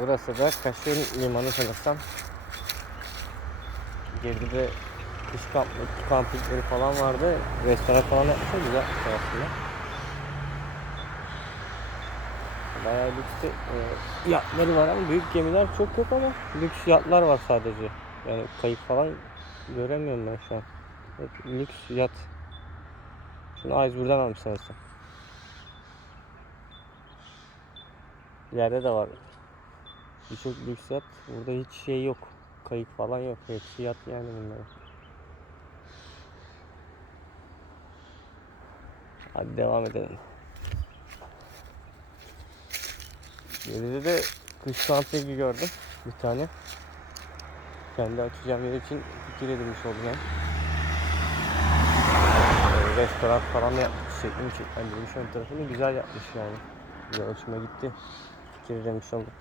Burası da Kaşın Limanı sanırsam. Geride kış kamp, kampikleri falan vardı. Restoran falan yapmışlar. Güzel aslında. Bayağı lüks e, yatları var ama büyük gemiler çok yok ama lüks yatlar var sadece. Yani kayıp falan göremiyorum ben şu an. Hep lüks yat. Şunu Iceberg'den almış sanırsam. Yerde de var. Birçok lüks yat. Burada hiç şey yok. Kayık falan yok. Hepsi yat yani bunların. Hadi devam edelim. Geride de kış kampingi gördüm. Bir tane. Kendi açacağım yer için fikir edilmiş oldum yani. Ee, restoran falan da yapmış. Şeklini şekillendirmiş ön tarafını güzel yapmış yani. Güzel hoşuma gitti. Fikir edilmiş oldum.